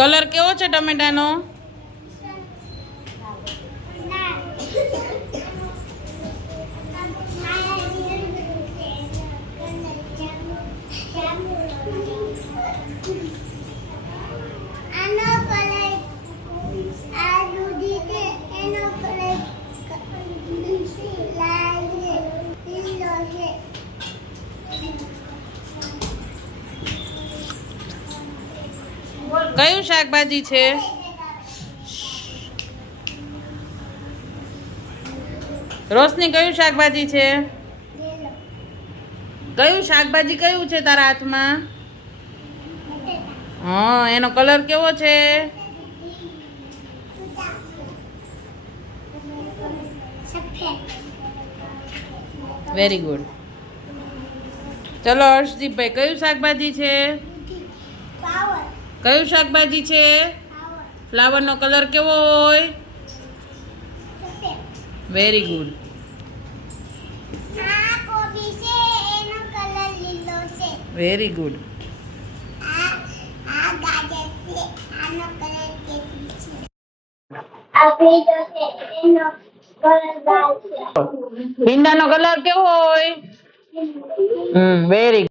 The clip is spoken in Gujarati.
કલર કેવો છે ટમેટાનો? કયું શાકભાજી છે? રોશની કયું શાકભાજી છે? કયું શાકભાજી કયું છે તારા હાથમાં? હા, એનો કલર કેવો છે? Very good. ચલો હર્ષદીપભાઈ, કયું શાકભાજી છે? કયું શાકભાજી છે? ફ્લાવરનો કલર કેવો હોય? Very good. Very good. ભીંડાનો કલર કેવો હોય? વેરી